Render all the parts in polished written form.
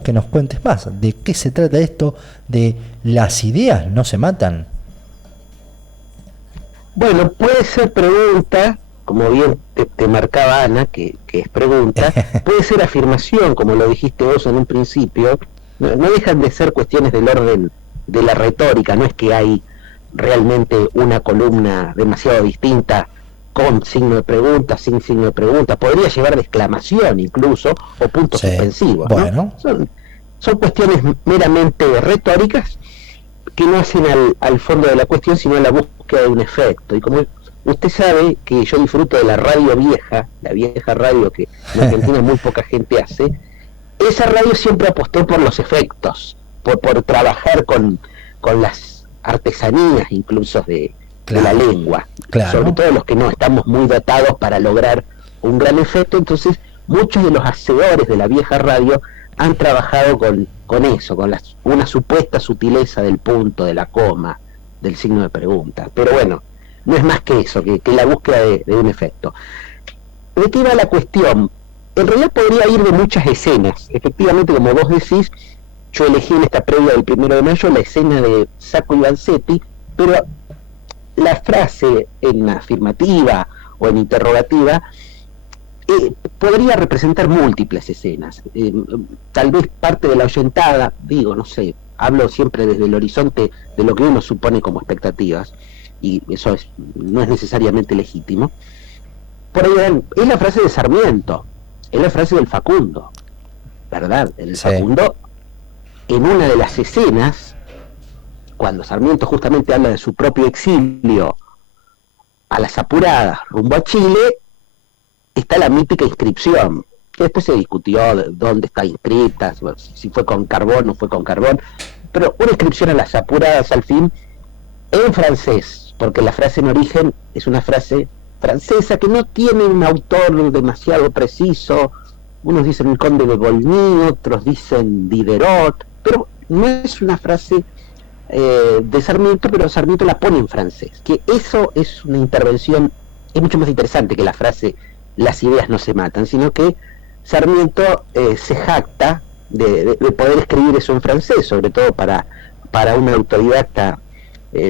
que nos cuentes más. ¿De qué se trata esto de las ideas no se matan? Bueno, puede ser pregunta, como bien te marcaba Ana, que es pregunta, puede ser afirmación, como lo dijiste vos en un principio, no dejan de ser cuestiones del orden de la retórica, no es que hay realmente una columna demasiado distinta con signo de pregunta, sin signo de pregunta, podría llevar de exclamación incluso, o puntos suspensivos, ¿no? Bueno. Son cuestiones meramente retóricas que no hacen al fondo de la cuestión, sino a la búsqueda de un efecto. Y como usted sabe que yo disfruto de la radio vieja, la vieja radio que en Argentina muy poca gente hace, esa radio siempre apostó por los efectos, por trabajar con las artesanías incluso de la lengua, sobre todo los que no estamos muy dotados para lograr un gran efecto. Entonces muchos de los hacedores de la vieja radio han trabajado con eso, con una supuesta sutileza del punto, de la coma, del signo de pregunta. Pero bueno, no es más que eso, que la búsqueda de un efecto. ¿De qué va la cuestión? En realidad podría ir de muchas escenas. Efectivamente, como vos decís, yo elegí en esta previa del 1 de mayo la escena de Sacco y Vanzetti, pero la frase en afirmativa o en interrogativa podría representar múltiples escenas. Tal vez parte de la oyentada, digo, no sé, hablo siempre desde el horizonte de lo que uno supone como expectativas, y eso no es necesariamente legítimo. Por ahí es la frase de Sarmiento, es la frase del Facundo, ¿verdad? El Facundo, en una de las escenas, cuando Sarmiento justamente habla de su propio exilio a las apuradas rumbo a Chile, está la mítica inscripción, que después se discutió dónde está inscrita, si fue con carbón o no fue con carbón, pero una inscripción a las apuradas al fin, en francés, porque la frase en origen es una frase francesa que no tiene un autor demasiado preciso. Unos dicen el conde de Volney, otros dicen Diderot, pero no es una frase de Sarmiento, pero Sarmiento la pone en francés, que eso es una intervención, es mucho más interesante que la frase las ideas no se matan, sino que Sarmiento se jacta de poder escribir eso en francés, sobre todo para un autodidacta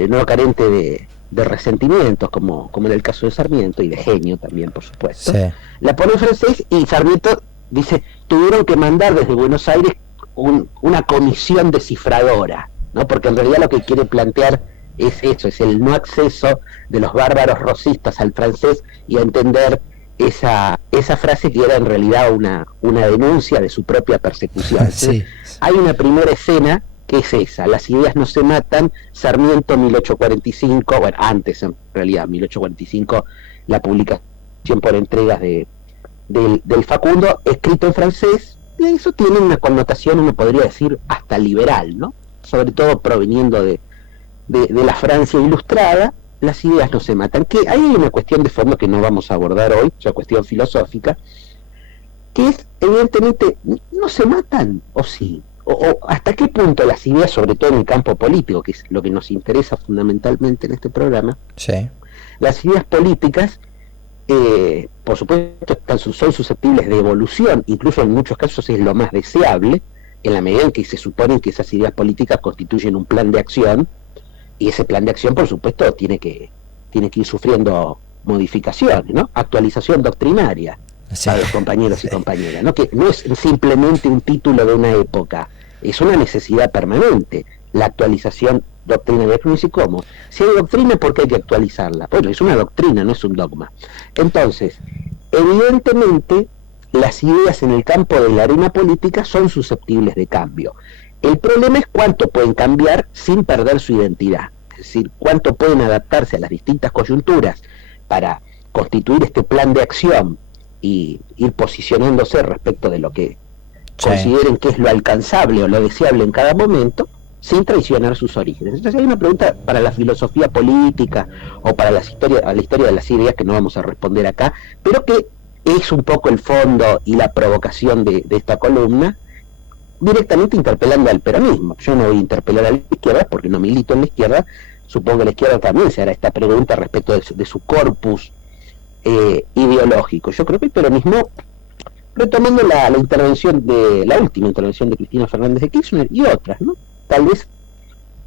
no carente de resentimientos, como en el caso de Sarmiento, y de genio también, por supuesto. La pone en francés y Sarmiento dice, tuvieron que mandar desde Buenos Aires una comisión descifradora, ¿no? Porque en realidad lo que quiere plantear es eso, es el no acceso de los bárbaros rosistas al francés y a entender esa frase que era en realidad una denuncia de su propia persecución. Hay una primera escena que es esa, las ideas no se matan, Sarmiento 1845, bueno, antes en realidad, 1845, la publicación por entregas del Facundo, escrito en francés, y eso tiene una connotación, uno podría decir, hasta liberal, ¿no? Sobre todo proveniendo de la Francia ilustrada. Las ideas no se matan, que hay una cuestión de fondo que no vamos a abordar hoy, una cuestión filosófica, que es, evidentemente, no se matan, o sí, o hasta qué punto las ideas, sobre todo en el campo político, que es lo que nos interesa fundamentalmente en este programa, las ideas políticas, por supuesto, son susceptibles de evolución, incluso en muchos casos es lo más deseable, en la medida en que se supone que esas ideas políticas constituyen un plan de acción, y ese plan de acción, por supuesto, tiene que ir sufriendo modificaciones, ¿no? Actualización doctrinaria para los compañeros y compañeras, ¿no? Que no es simplemente un título de una época, es una necesidad permanente, la actualización doctrinaria. ¿Cómo? Si hay doctrina, ¿por qué hay que actualizarla? Bueno, es una doctrina, no es un dogma. Entonces, evidentemente, las ideas en el campo de la arena política son susceptibles de cambio. El problema es cuánto pueden cambiar sin perder su identidad, es decir, cuánto pueden adaptarse a las distintas coyunturas para constituir este plan de acción y ir posicionándose respecto de lo que consideren que es lo alcanzable o lo deseable en cada momento, sin traicionar sus orígenes. Entonces hay una pregunta para la filosofía política o para la historia de las ideas que no vamos a responder acá, pero que es un poco el fondo y la provocación de esta columna, directamente interpelando al peronismo. Yo no voy a interpelar a la izquierda porque no milito en la izquierda, supongo que la izquierda también se hará esta pregunta respecto de su corpus ideológico. Yo creo que el peronismo retomando la intervención de la última intervención de Cristina Fernández de Kirchner y otras, ¿no? Tal vez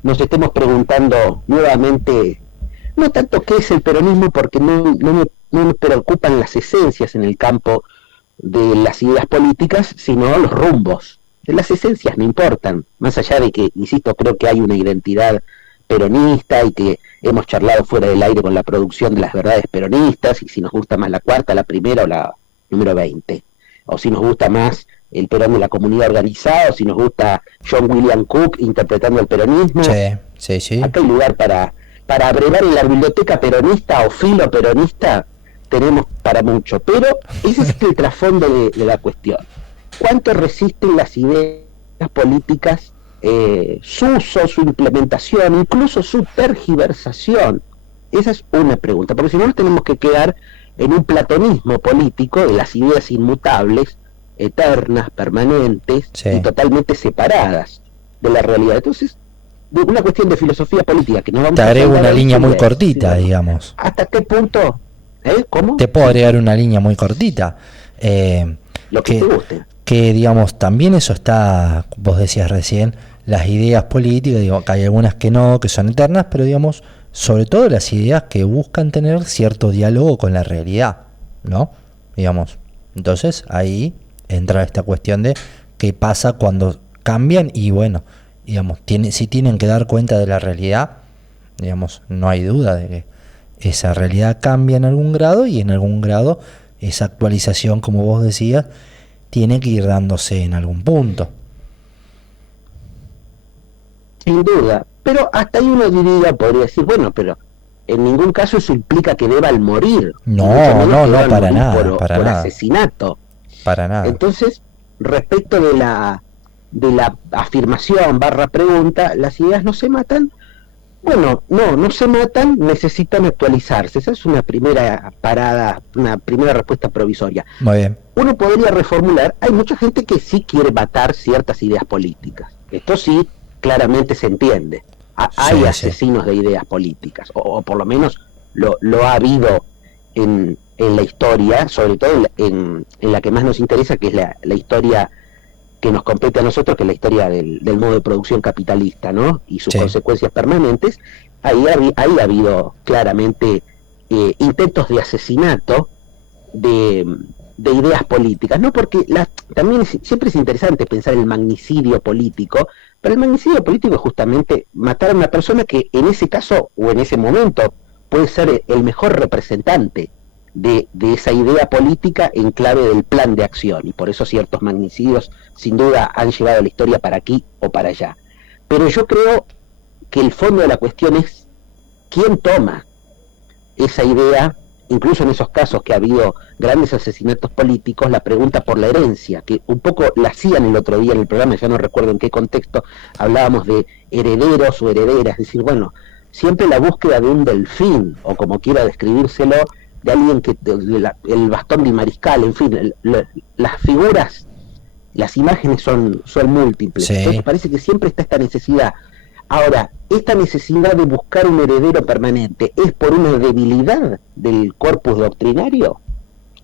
nos estemos preguntando nuevamente, no tanto qué es el peronismo, porque no me preocupan las esencias en el campo de las ideas políticas, sino los rumbos. De las esencias no importan, más allá de que, insisto, creo que hay una identidad peronista y que hemos charlado fuera del aire con la producción de las verdades peronistas, y si nos gusta más la cuarta, la primera o la número 20, o si nos gusta más el Perón de la comunidad organizada, o si nos gusta John William Cook interpretando el peronismo. Sí. Acá hay lugar para abrevar en la biblioteca peronista o filo peronista, tenemos para mucho, pero ese es el trasfondo de la cuestión. ¿Cuánto resisten las ideas políticas, su uso, su implementación, incluso su tergiversación? Esa es una pregunta, porque si no nos tenemos que quedar en un platonismo político de las ideas inmutables, eternas, permanentes y totalmente separadas de la realidad. Entonces, de una cuestión de filosofía política que nos vamos te agrego una línea muy es, cortita, digamos. ¿Hasta qué punto? ¿Cómo? Te puedo agregar una línea muy cortita. Lo que te guste. Que, digamos, también eso está, vos decías recién, las ideas políticas, digo, que hay algunas que no, que son eternas, pero digamos, sobre todo las ideas que buscan tener cierto diálogo con la realidad, ¿no? Digamos, entonces ahí entra esta cuestión de qué pasa cuando cambian y bueno, digamos, si tienen que dar cuenta de la realidad, digamos, no hay duda de que esa realidad cambia en algún grado y en algún grado esa actualización, como vos decías, tiene que ir dándose en algún punto. Sin duda, pero hasta ahí uno diría, podría decir, bueno, pero en ningún caso eso implica que deban morir. No, para nada, para por nada. Asesinato. Para nada. Entonces, respecto de la afirmación / pregunta, las ideas no se matan. Bueno, no se matan, necesitan actualizarse. Esa es una primera parada, una primera respuesta provisoria. Muy bien. Uno podría reformular, hay mucha gente que sí quiere matar ciertas ideas políticas. Esto sí, claramente se entiende. Hay asesinos de ideas políticas, o por lo menos lo ha habido en la historia, sobre todo en la que más nos interesa, que es la historia que nos compete a nosotros, que es la historia del modo de producción capitalista, ¿no? Y sus consecuencias permanentes. Ahí ha habido claramente intentos de asesinato de ideas políticas, ¿no? Porque también siempre es interesante pensar el magnicidio político, pero el magnicidio político es justamente matar a una persona que en ese caso o en ese momento puede ser el mejor representante de esa idea política en clave del plan de acción, y por eso ciertos magnicidios sin duda han llevado a la historia para aquí o para allá. Pero yo creo que el fondo de la cuestión es quién toma esa idea. Incluso en esos casos que ha habido grandes asesinatos políticos, la pregunta por la herencia, que un poco la hacían el otro día en el programa, ya no recuerdo en qué contexto, hablábamos de herederos o herederas, es decir, bueno, siempre la búsqueda de un delfín, o como quiera describírselo, de alguien que el bastón del mariscal, en fin, las figuras, las imágenes son múltiples. Entonces parece que siempre está esta necesidad. Ahora, esta necesidad de buscar un heredero permanente, ¿es por una debilidad del corpus doctrinario?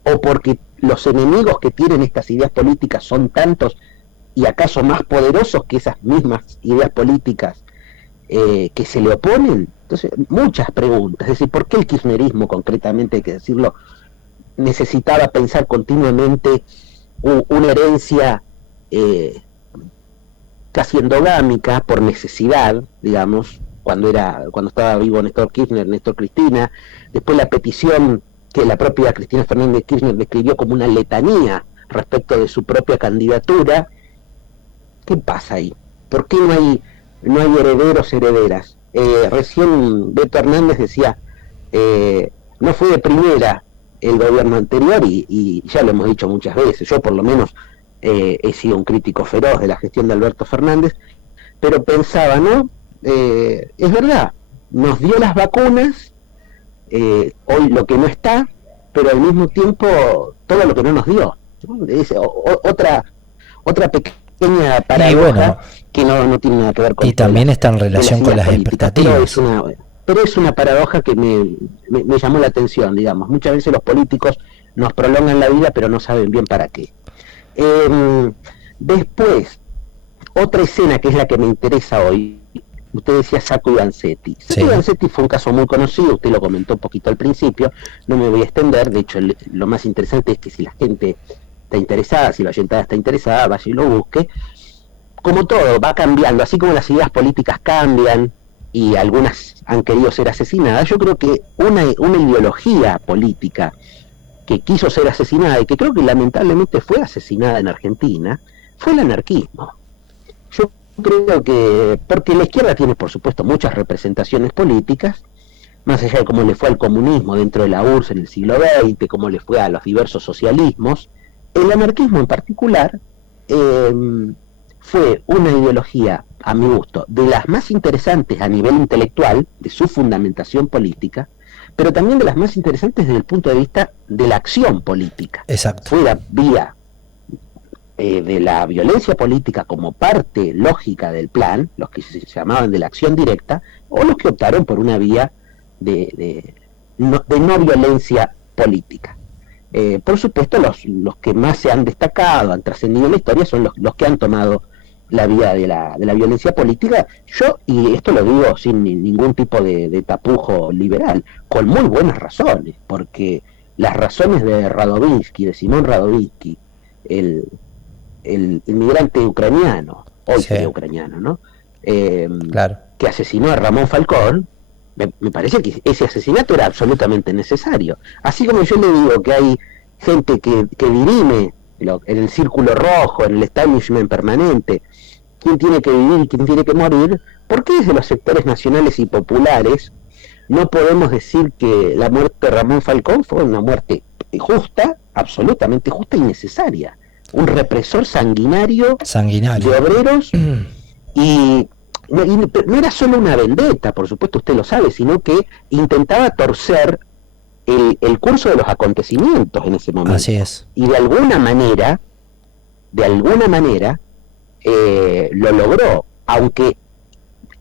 ¿O porque los enemigos que tienen estas ideas políticas son tantos y acaso más poderosos que esas mismas ideas políticas que se le oponen? Entonces, muchas preguntas. Es decir, ¿por qué el kirchnerismo, concretamente, hay que decirlo, necesitaba pensar continuamente una herencia casi endogámica por necesidad, digamos, cuando estaba vivo Néstor Kirchner, Néstor Cristina, después la petición que la propia Cristina Fernández de Kirchner describió como una letanía respecto de su propia candidatura? ¿Qué pasa ahí? ¿Por qué no hay herederos, herederas? Recién Beto Hernández decía, no fue de primera el gobierno anterior, y ya lo hemos dicho muchas veces, yo por lo menos he sido un crítico feroz de la gestión de Alberto Fernández, pero pensaba, ¿no? Es verdad, nos dio las vacunas, hoy lo que no está, pero al mismo tiempo todo lo que no nos dio, ¿no? Es otra pequeña paradoja, que no tiene nada que ver con... Y también está en relación con las expectativas. pero es una paradoja que me llamó la atención, digamos. Muchas veces los políticos nos prolongan la vida, pero no saben bien para qué. Después, otra escena que es la que me interesa hoy, usted decía Sacco y Vanzetti. Sacco y Vanzetti fue un caso muy conocido, usted lo comentó un poquito al principio, no me voy a extender, de hecho lo más interesante es que si la gente está interesada, si la oyentada está interesada, vaya y lo busque. Como todo, va cambiando, así como las ideas políticas cambian y algunas han querido ser asesinadas, yo creo que una ideología política que quiso ser asesinada y que creo que lamentablemente fue asesinada en Argentina, fue el anarquismo. Yo creo que, porque la izquierda tiene por supuesto muchas representaciones políticas, más allá de cómo le fue al comunismo dentro de la URSS en el siglo XX, cómo le fue a los diversos socialismos, el anarquismo en particular fue una ideología, a mi gusto, de las más interesantes a nivel intelectual, de su fundamentación política, pero también de las más interesantes desde el punto de vista de la acción política. Exacto. Fue la vía de la violencia política como parte lógica del plan, los que se llamaban de la acción directa, o los que optaron por una vía de no violencia política. Por supuesto, los que más se han destacado, han trascendido en la historia, son los que han tomado la vía de la violencia política. Yo, y esto lo digo sin ningún tipo de tapujo liberal, con muy buenas razones, porque las razones de Radovinsky, de Simón Radovinsky, el inmigrante ucraniano, hoy sería ucraniano, ¿no? Claro. Que asesinó a Ramón Falcón, me parece que ese asesinato era absolutamente necesario. Así como yo le digo que hay gente que dirime en el círculo rojo, en el establishment permanente, quién tiene que vivir y quién tiene que morir, ¿por qué desde los sectores nacionales y populares no podemos decir que la muerte de Ramón Falcón fue una muerte justa, absolutamente justa y necesaria? Un represor sanguinario. De obreros y no era solo una vendetta, por supuesto usted lo sabe, sino que intentaba torcer el curso de los acontecimientos en ese momento. Así es. Y de alguna manera lo logró, aunque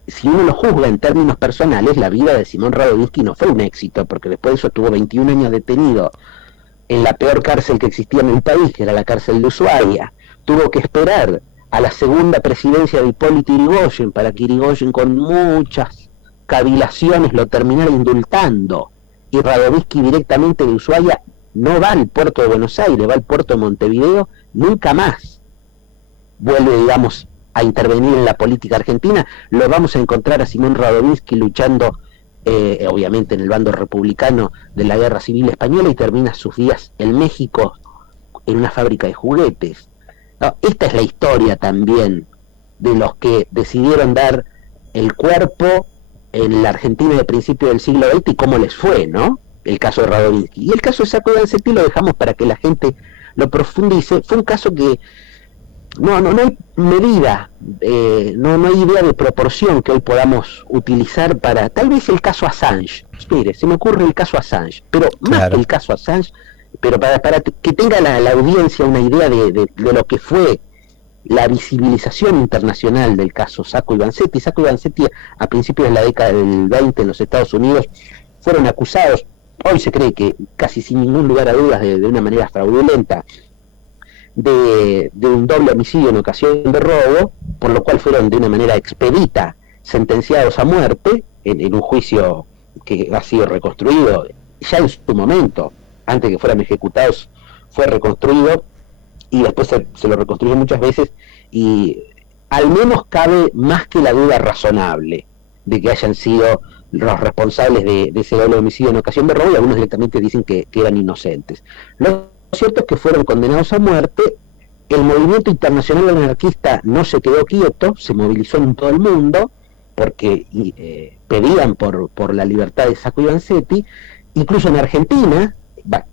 si uno lo juzga en términos personales, la vida de Simón Radovinsky no fue un éxito, porque después de eso estuvo 21 años detenido en la peor cárcel que existía en el país, que era la cárcel de Ushuaia. Tuvo que esperar a la segunda presidencia de Hipólito Yrigoyen para que Yrigoyen con muchas cavilaciones lo terminara indultando, y Radovinsky directamente de Ushuaia no va al puerto de Buenos Aires, va al puerto de Montevideo, nunca más vuelve, digamos, a intervenir en la política argentina. Lo vamos a encontrar a Simón Radovinsky luchando obviamente en el bando republicano de la Guerra Civil Española, y termina sus días en México en una fábrica de juguetes. No, esta es la historia también de los que decidieron dar el cuerpo en la Argentina de principio del siglo XX y cómo les fue, ¿no? El caso de Radovinsky. Y el caso de Sacco y Vanzetti lo dejamos para que la gente lo profundice. Fue un caso que no hay medida, no hay idea de proporción que hoy podamos utilizar para, tal vez el caso Assange. Mire, se me ocurre el caso Assange, pero más que el caso Assange, pero para que tenga la audiencia una idea de lo que fue la visibilización internacional del caso Sacco y Vanzetti. Sacco y Vanzetti a principios de la década del 20 en los Estados Unidos fueron acusados, hoy se cree que casi sin ningún lugar a dudas de una manera fraudulenta, de un doble homicidio en ocasión de robo, por lo cual fueron de una manera expedita sentenciados a muerte en un juicio que ha sido reconstruido ya en su momento, antes que fueran ejecutados fue reconstruido, y después se lo reconstruyó muchas veces, y al menos cabe más que la duda razonable de que hayan sido los responsables de ese doble homicidio en ocasión de robo, y algunos directamente dicen que eran inocentes. Lo cierto es que fueron condenados a muerte. El movimiento internacional anarquista no se quedó quieto, se movilizó en todo el mundo porque pedían por la libertad de Sacco y Vanzetti. Incluso en Argentina,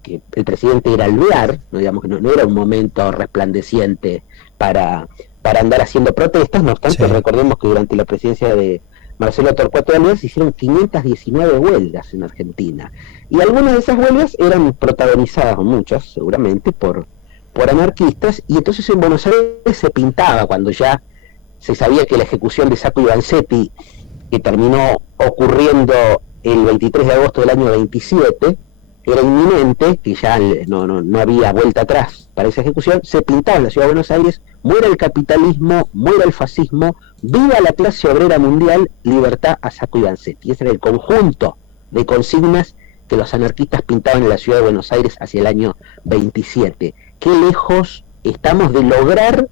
que el presidente era Alvear, no, digamos que no era un momento resplandeciente para andar haciendo protestas. No obstante, recordemos que durante la presidencia de Marcelo Torcuato Alvear se hicieron 519 huelgas en Argentina, y algunas de esas huelgas eran protagonizadas, muchas seguramente, por anarquistas. Y entonces en Buenos Aires se pintaba, cuando ya se sabía que la ejecución de Sacco y Vanzetti que terminó ocurriendo el 23 de agosto del año 27, era inminente, que ya no había vuelta atrás para esa ejecución, se pintaba en la ciudad de Buenos Aires: muera el capitalismo, muera el fascismo, viva la clase obrera mundial, libertad a Sacco y Vanzetti. Ese era el conjunto de consignas que los anarquistas pintaban en la ciudad de Buenos Aires hacia el año 27. Qué lejos estamos de lograr,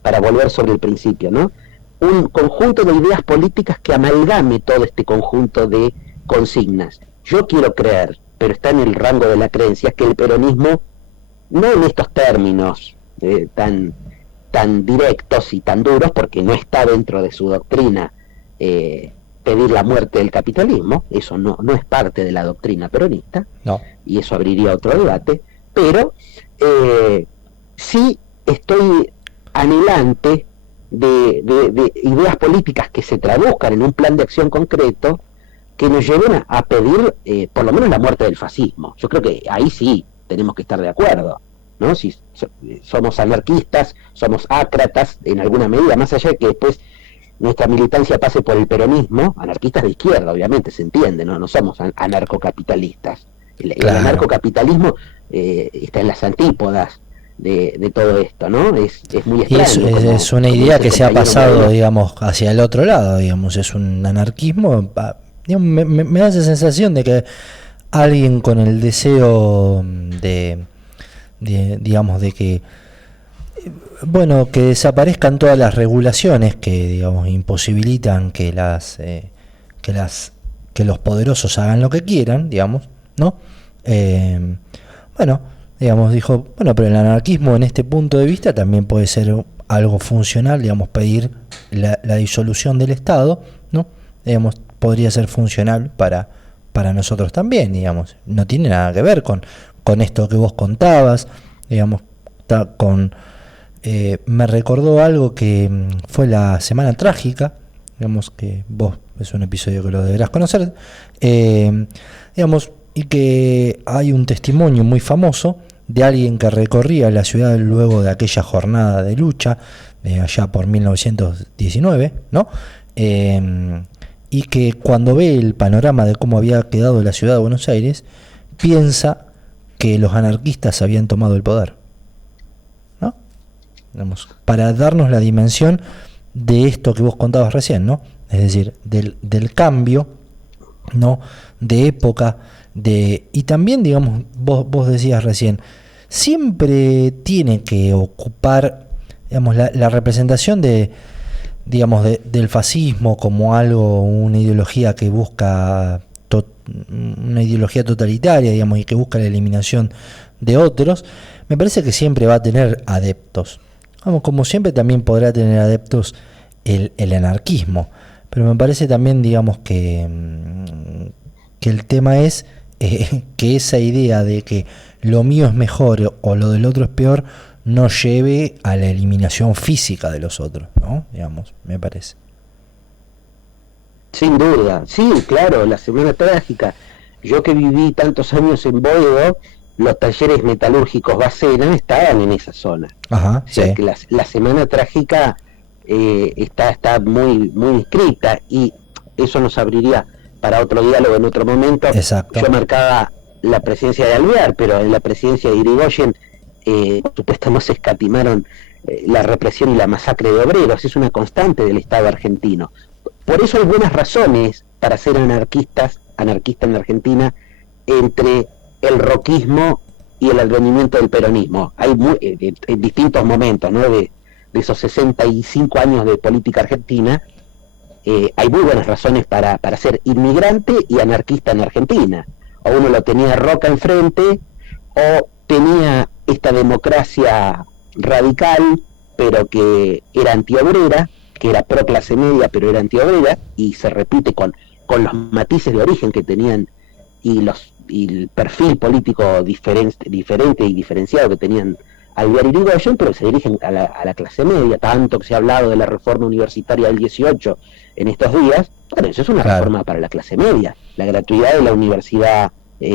para volver sobre el principio, ¿no?, un conjunto de ideas políticas que amalgame todo este conjunto de consignas. Yo quiero creer, pero está en el rango de la creencia, que el peronismo, no en estos términos tan directos y tan duros, porque no está dentro de su doctrina pedir la muerte del capitalismo, eso no es parte de la doctrina peronista, No. y eso abriría otro debate, pero sí estoy anhelante de ideas políticas que se traduzcan en un plan de acción concreto, que nos lleven a pedir por lo menos la muerte del fascismo. Yo creo que ahí sí tenemos que estar de acuerdo, ¿no? Si somos anarquistas, somos ácratas en alguna medida, más allá de que después nuestra militancia pase por el peronismo, anarquistas de izquierda, obviamente, se entiende, no somos anarcocapitalistas. El anarcocapitalismo está en las antípodas de todo esto, ¿no? Es muy extraño. Y es una idea que se ha pasado, digamos, hacia el otro lado, digamos, es un anarquismo. Digamos, me da esa sensación de que alguien con el deseo digamos, de que, bueno, que desaparezcan todas las regulaciones que, digamos, imposibilitan que los poderosos hagan lo que quieran, digamos, ¿no? Bueno, digamos, dijo, bueno, pero el anarquismo en este punto de vista también puede ser algo funcional, digamos, pedir la disolución del Estado, ¿no? Digamos, podría ser funcional para nosotros también, digamos, no tiene nada que ver con esto que vos contabas, digamos, me recordó algo que fue la Semana Trágica, digamos, que vos, es un episodio que lo deberás conocer, digamos, y que hay un testimonio muy famoso de alguien que recorría la ciudad luego de aquella jornada de lucha, de allá por 1919, ¿no? Y que cuando ve el panorama de cómo había quedado la ciudad de Buenos Aires, piensa que los anarquistas habían tomado el poder, ¿no? Digamos, para darnos la dimensión de esto que vos contabas recién, ¿no? Es decir, del cambio, ¿no?, de época, y también, digamos, vos decías recién, siempre tiene que ocupar, digamos, la representación digamos, del fascismo como algo, una ideología que busca una ideología totalitaria, digamos, y que busca la eliminación de otros. Me parece que siempre va a tener adeptos, vamos, como siempre también podrá tener adeptos el anarquismo, pero me parece también, digamos, que el tema es que esa idea de que lo mío es mejor o lo del otro es peor no lleve a la eliminación física de los otros, ¿no? Digamos, me parece. Sin duda, sí, claro, la Semana Trágica. Yo que viví tantos años en Boedo, los talleres metalúrgicos Bacena estaban en esa zona. Ajá, o sea, sí. que la Semana Trágica está muy inscrita, y eso nos abriría para otro diálogo en otro momento. Exacto. Yo marcaba la presencia de Alvear, pero en la presidencia de Irigoyen, por supuesto, no se escatimaron la represión y la masacre de obreros. Es una constante del Estado argentino. Por eso hay buenas razones para ser anarquista en Argentina, entre el roquismo y el advenimiento del peronismo. Hay en distintos momentos, ¿no?, de esos 65 años de política argentina, hay muy buenas razones para ser inmigrante y anarquista en Argentina. O uno lo tenía Roca enfrente, o tenía esta democracia radical, pero que era antiobrera, que era pro clase media, pero era antiobrera, y se repite con los matices de origen que tenían, y el perfil político diferente y diferenciado que tenían Alvear y Irigoyen, pero se dirigen a la clase media. Tanto que se ha hablado de la reforma universitaria del 18 en estos días. Bueno, eso es una reforma para la clase media. La gratuidad de la universidad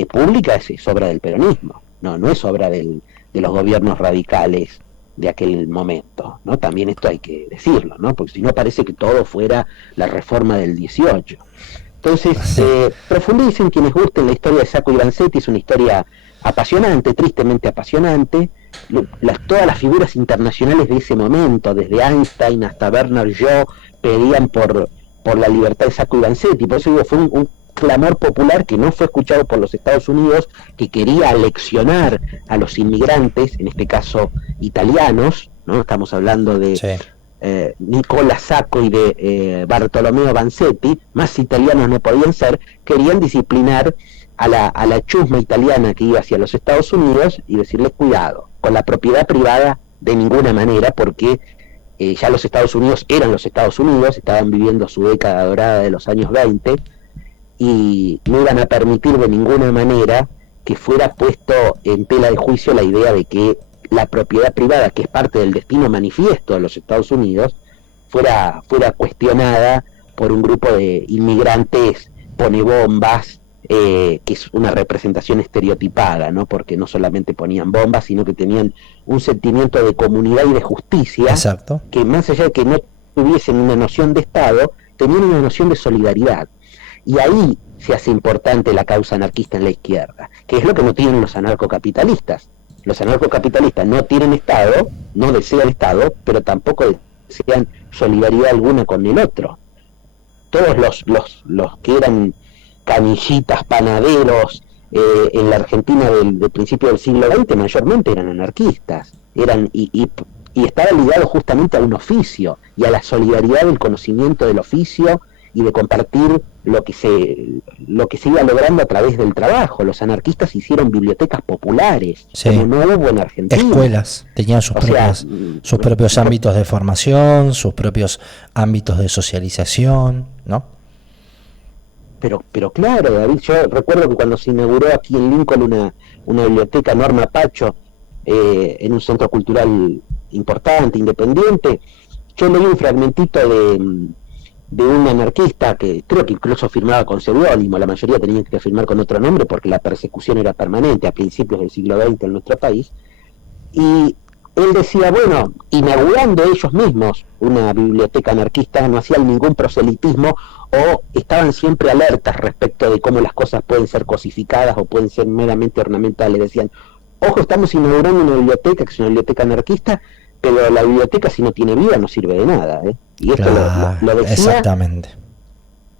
pública es obra del peronismo, no es obra de los gobiernos radicales de aquel momento, ¿no? También esto hay que decirlo, ¿no? Porque si no parece que todo fuera la reforma del 18. Entonces, profundicen quienes gusten la historia de Sacco y Vanzetti, es una historia apasionante, tristemente apasionante. Todas las figuras internacionales de ese momento, desde Einstein hasta Bernard Shaw, pedían por la libertad de Sacco y Vanzetti. Por eso digo, fue un clamor popular que no fue escuchado por los Estados Unidos, que quería aleccionar a los inmigrantes, en este caso italianos, ¿no? Estamos hablando de Nicola Sacco y de Bartolomeo Vanzetti, más italianos no podían ser. Querían disciplinar a la chusma italiana que iba hacia los Estados Unidos y decirles cuidado, con la propiedad privada de ninguna manera, porque ya los Estados Unidos eran los Estados Unidos, estaban viviendo su década dorada de los años 20 y no iban a permitir de ninguna manera que fuera puesto en tela de juicio la idea de que la propiedad privada, que es parte del destino manifiesto de los Estados Unidos, fuera cuestionada por un grupo de inmigrantes ponebombas, que es una representación estereotipada, ¿no? Porque no solamente ponían bombas, sino que tenían un sentimiento de comunidad y de justicia. Exacto. Que más allá de que no tuviesen una noción de Estado, tenían una noción de solidaridad. Y ahí se hace importante la causa anarquista en la izquierda, que es lo que no tienen los anarcocapitalistas. Los anarcocapitalistas no tienen Estado, no desean Estado, pero tampoco desean solidaridad alguna con el otro. Todos los que eran canillitas, panaderos, en la Argentina del principio del siglo XX mayormente eran anarquistas, y estaba ligado justamente a un oficio y a la solidaridad del conocimiento del oficio y de compartir lo que se iba logrando a través del trabajo. Los anarquistas hicieron bibliotecas populares, como no hubo en Argentina. Escuelas, tenían sus propios ámbitos de formación, sus propios ámbitos de socialización, ¿no? Pero claro, David, yo recuerdo que cuando se inauguró aquí en Lincoln una biblioteca Norma Pacho, en un centro cultural importante, independiente, yo leí un fragmentito de un anarquista que creo que incluso firmaba con seudónimo, la mayoría tenían que firmar con otro nombre porque la persecución era permanente a principios del siglo XX en nuestro país, y él decía, bueno, inaugurando ellos mismos una biblioteca anarquista, no hacían ningún proselitismo o estaban siempre alertas respecto de cómo las cosas pueden ser cosificadas o pueden ser meramente ornamentales. Decían, ojo, estamos inaugurando una biblioteca que es una biblioteca anarquista, pero la biblioteca si no tiene vida no sirve de nada, ¿eh? Y esto lo decía exactamente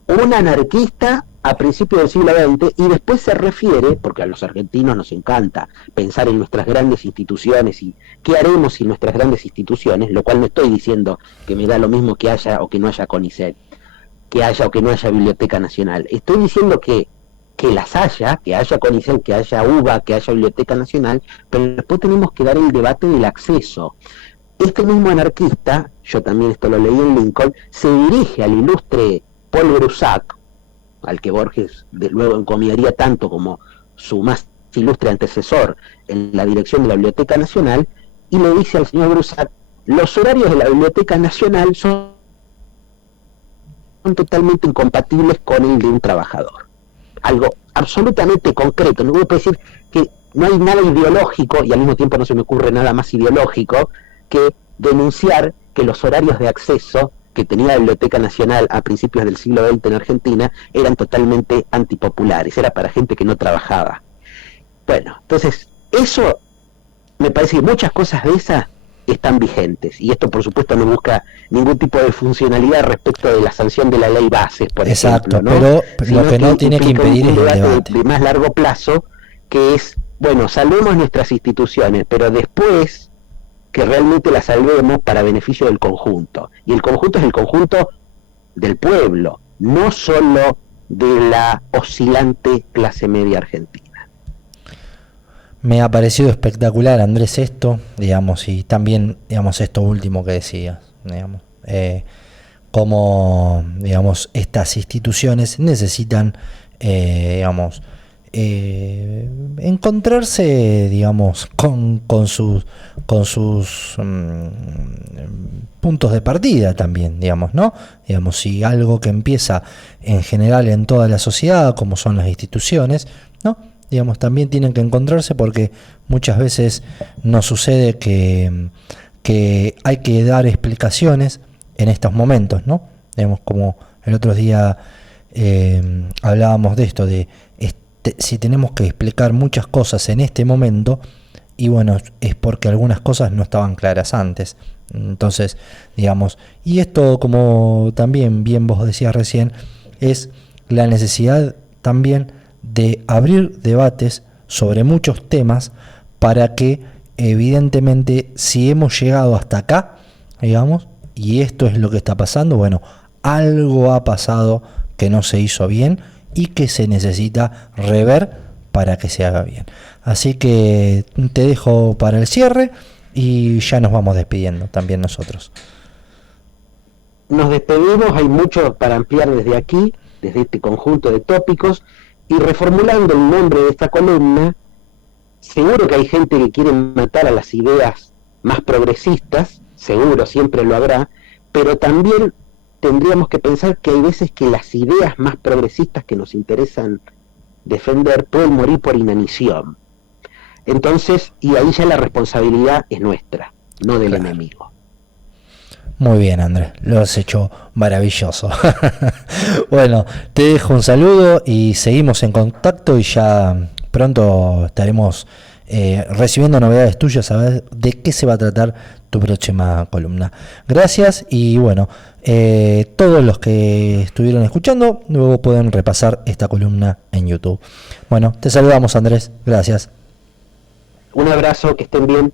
un anarquista a principios del siglo XX, y después se refiere, porque a los argentinos nos encanta pensar en nuestras grandes instituciones y qué haremos sin nuestras grandes instituciones, lo cual no estoy diciendo que me da lo mismo que haya o que no haya CONICET, que haya o que no haya Biblioteca Nacional. Estoy diciendo que las haya, que haya CONICET, que haya UBA, que haya Biblioteca Nacional, pero después tenemos que dar el debate del acceso. Este mismo anarquista, yo también esto lo leí en Lincoln, se dirige al ilustre Paul Broussard, al que Borges luego encomiaría tanto como su más ilustre antecesor en la dirección de la Biblioteca Nacional, y le dice al señor Broussard, los horarios de la Biblioteca Nacional son totalmente incompatibles con el de un trabajador. Algo absolutamente concreto. No puedo decir que no hay nada ideológico, y al mismo tiempo no se me ocurre nada más ideológico que denunciar que los horarios de acceso que tenía la Biblioteca Nacional a principios del siglo XX en Argentina eran totalmente antipopulares, era para gente que no trabajaba. Bueno, entonces, eso me parece que muchas cosas de esas están vigentes, y esto por supuesto no busca ningún tipo de funcionalidad respecto de la sanción de la ley Bases, por ejemplo, ¿no? Pero lo que no tiene que impedir es el debate de más largo plazo, que es, bueno, salvemos nuestras instituciones, pero después que realmente las salvemos para beneficio del conjunto, y el conjunto es el conjunto del pueblo, no solo de la oscilante clase media argentina. Me ha parecido espectacular, Andrés, esto, digamos, y también, digamos, esto último que decías, digamos, cómo, digamos, estas instituciones necesitan, digamos, encontrarse, digamos, con sus puntos de partida también, digamos, ¿no? Digamos, si algo que empieza en general en toda la sociedad, como son las instituciones, ¿no? Digamos, también tienen que encontrarse, porque muchas veces nos sucede que que hay que dar explicaciones en estos momentos, ¿no? Digamos, como el otro día hablábamos de esto, de si tenemos que explicar muchas cosas en este momento, y bueno, es porque algunas cosas no estaban claras antes. Entonces, digamos, y esto, como también bien vos decías recién, es la necesidad también de abrir debates sobre muchos temas para que, evidentemente, si hemos llegado hasta acá, digamos, y esto es lo que está pasando, bueno, algo ha pasado que no se hizo bien y que se necesita rever para que se haga bien. Así que te dejo para el cierre y ya nos vamos despidiendo también nosotros. Nos despedimos, hay mucho para ampliar desde aquí, desde este conjunto de tópicos, y reformulando el nombre de esta columna, seguro que hay gente que quiere matar a las ideas más progresistas, seguro, siempre lo habrá, pero también tendríamos que pensar que hay veces que las ideas más progresistas que nos interesan defender pueden morir por inanición. Entonces, y ahí ya la responsabilidad es nuestra, no del enemigo. Muy bien, Andrés, lo has hecho maravilloso. Bueno, te dejo un saludo y seguimos en contacto y ya pronto estaremos recibiendo novedades tuyas, a ver de qué se va a tratar tu próxima columna. Gracias y bueno, todos los que estuvieron escuchando luego pueden repasar esta columna en YouTube. Bueno, te saludamos, Andrés, gracias. Un abrazo, que estén bien.